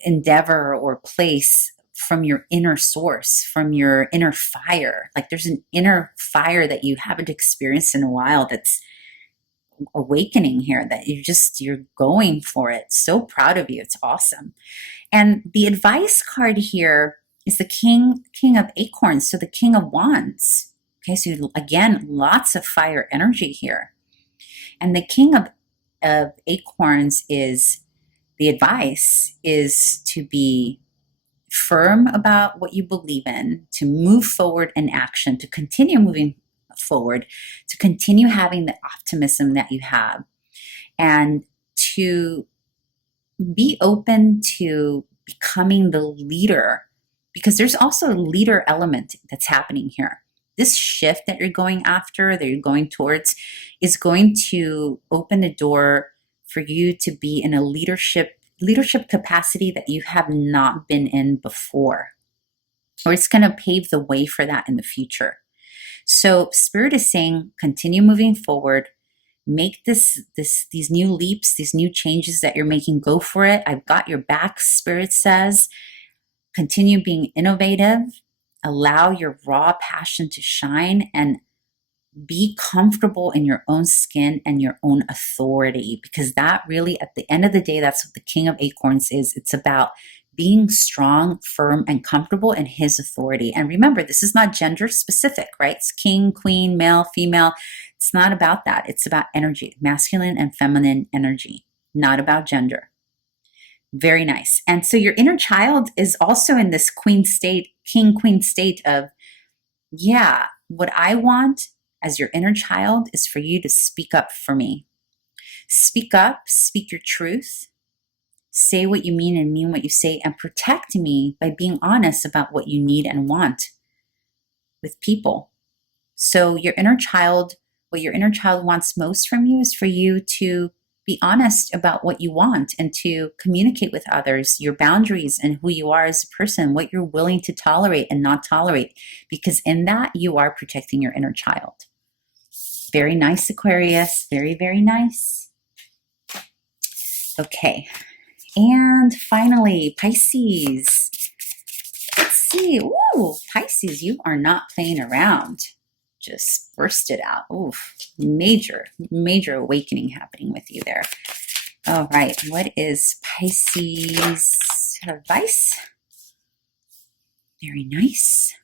endeavor or place from your inner source, from your inner fire. Like, there's an inner fire that you haven't experienced in a while that's awakening here, that you're going for it. So proud of you. It's awesome. And the advice card here is the King of Acorns, so the King of Wands. Okay, so again, lots of fire energy here. And the King of Acorns is, the advice is to be firm about what you believe in, to move forward in action, to continue moving forward, to continue having the optimism that you have, and to be open to becoming the leader, because there's also a leader element that's happening here. This shift that you're going after, that you're going towards, is going to open the door for you to be in a leadership capacity that you have not been in before, or it's going to pave the way for that in the future. So Spirit is saying, continue moving forward, Make these new leaps, these new changes that you're making. Go for it. I've got your back, Spirit says. Continue being innovative. Allow your raw passion to shine and be comfortable in your own skin and your own authority, because that really, at the end of the day, that's what the King of Acorns is. It's about being strong, firm, and comfortable in his authority. And remember, this is not gender specific, right? It's king, queen, male, female. It's not about that. It's about energy, masculine and feminine energy, not about gender. Very nice. And so your inner child is also in this queen state, king, queen state of, yeah, what I want as your inner child is for you to speak up for me. Speak up, speak your truth, say what you mean and mean what you say, and protect me by being honest about what you need and want with people. So your inner child, what your inner child wants most from you is for you to be honest about what you want and to communicate with others, your boundaries and who you are as a person, what you're willing to tolerate and not tolerate, because in that you are protecting your inner child. Very nice, Aquarius. Very, very nice. Okay. And finally, Pisces. Let's see. Ooh, Pisces, you are not playing around. Just burst it out. Oof. Major awakening happening with you there. All right. What is Pisces advice? Very nice.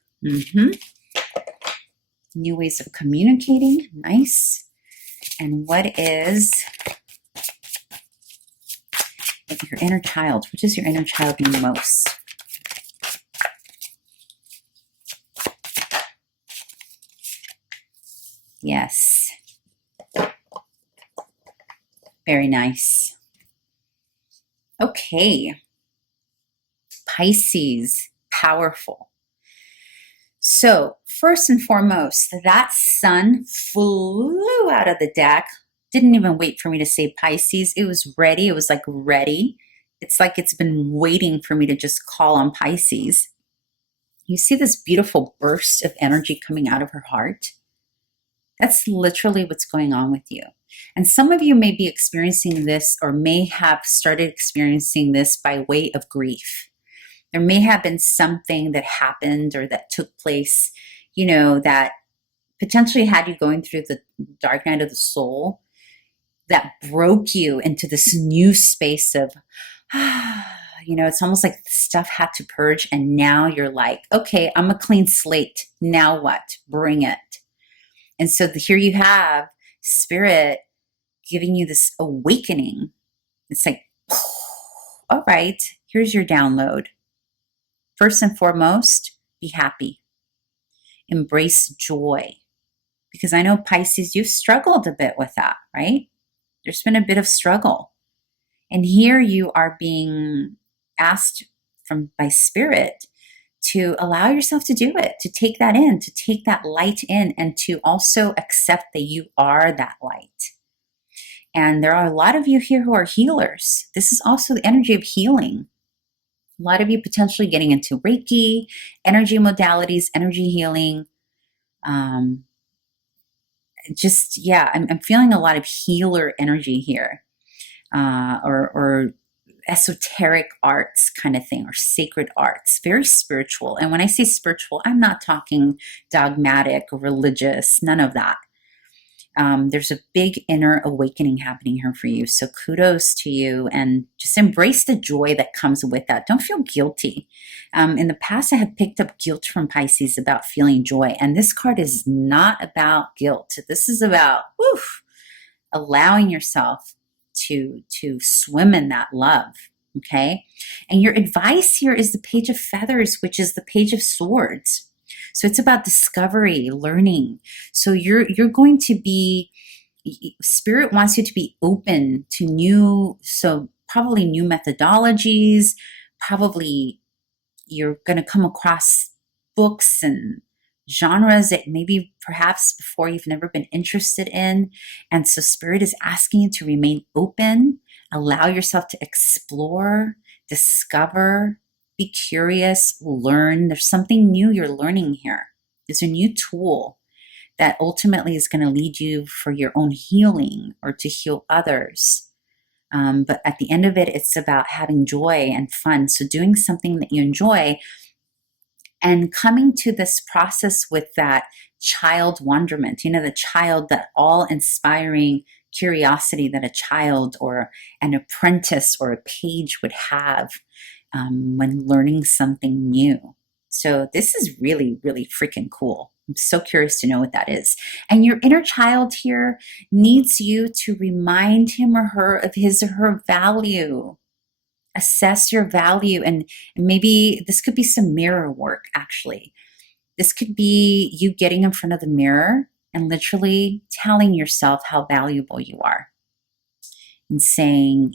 New ways of communicating. Nice. And what is your inner child? What does your inner child need most? Yes. Very nice. Okay. Pisces, powerful. So first and foremost, that sun flew out of the deck. Didn't even wait for me to say Pisces. It was ready. It was like ready. It's like it's been waiting for me to just call on Pisces. You see this beautiful burst of energy coming out of her heart? That's literally what's going on with you. And some of you may be experiencing this or may have started experiencing this by way of grief. There may have been something that happened or that took place, that potentially had you going through the dark night of the soul that broke you into this new space of, it's almost like stuff had to purge. And now you're like, okay, I'm a clean slate. Now what? Bring it. And so here you have Spirit giving you this awakening. It's like, all right, here's your download. First and foremost, be happy. Embrace joy. Because I know, Pisces, you've struggled a bit with that, right? There's been a bit of struggle. And here you are being asked by Spirit to allow yourself to do it, to take that in, to take that light in, and to also accept that you are that light. And there are a lot of you here who are healers. This is also the energy of healing. A lot of you potentially getting into Reiki, energy modalities, energy healing. I'm feeling a lot of healer energy here, or esoteric arts kind of thing, or sacred arts, very spiritual. And when I say spiritual, I'm not talking dogmatic or religious, none of that. There's a big inner awakening happening here for you. So kudos to you, and just embrace the joy that comes with that. Don't feel guilty. In the past, I have picked up guilt from Pisces about feeling joy. And this card is not about guilt. This is about allowing yourself to swim in that love. Okay. And your advice here is the Page of Feathers, which is the Page of Swords. So it's about discovery, learning. So you're going to be, Spirit wants you to be open to probably new methodologies. Probably you're going to come across books and genres that maybe perhaps before you've never been interested in. And so Spirit is asking you to remain open, allow yourself to explore, discover, be curious, learn. There's something new you're learning here. There's a new tool that ultimately is going to lead you for your own healing or to heal others. But at the end of it, it's about having joy and fun. So doing something that you enjoy and coming to this process with that child wonderment, the child, that all inspiring curiosity that a child or an apprentice or a page would have when learning something new. So this is really, really freaking cool. I'm so curious to know what that is. And your inner child here needs you to remind him or her of his or her value. Assess your value, and maybe this could be some mirror work, actually. This could be you getting in front of the mirror and literally telling yourself how valuable you are and saying,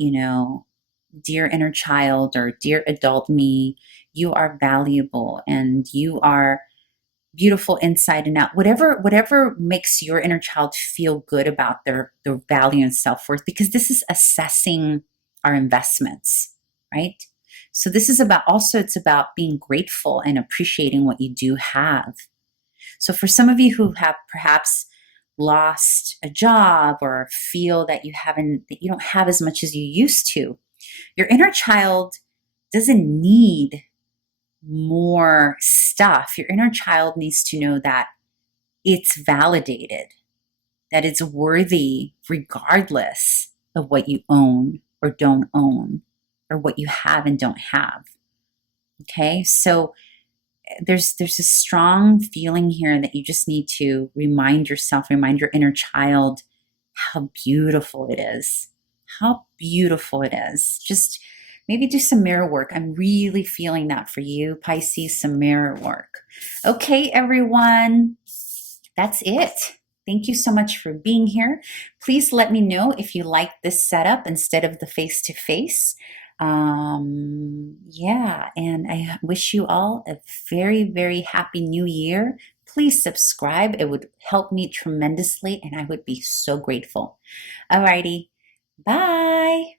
dear inner child or dear adult me, you are valuable and you are beautiful inside and out. Whatever makes your inner child feel good about their value and self-worth, because this is assessing our investments, right? So this is it's about being grateful and appreciating what you do have. So for some of you who have perhaps lost a job or feel that you don't have as much as you used to, your inner child doesn't need more stuff. Your inner child needs to know that it's validated, that it's worthy regardless of what you own or don't own, or what you have and don't have. Okay, so there's a strong feeling here that you just need to remind your inner child how beautiful it is. How beautiful it is. Just maybe do some mirror work. I'm really feeling that for you, Pisces, some mirror work. Okay, everyone, that's it. Thank you so much for being here. Please let me know if you like this setup instead of the face-to-face. Yeah, and I wish you all a very, very happy new year. Please subscribe. It would help me tremendously, and I would be so grateful. Alrighty, bye.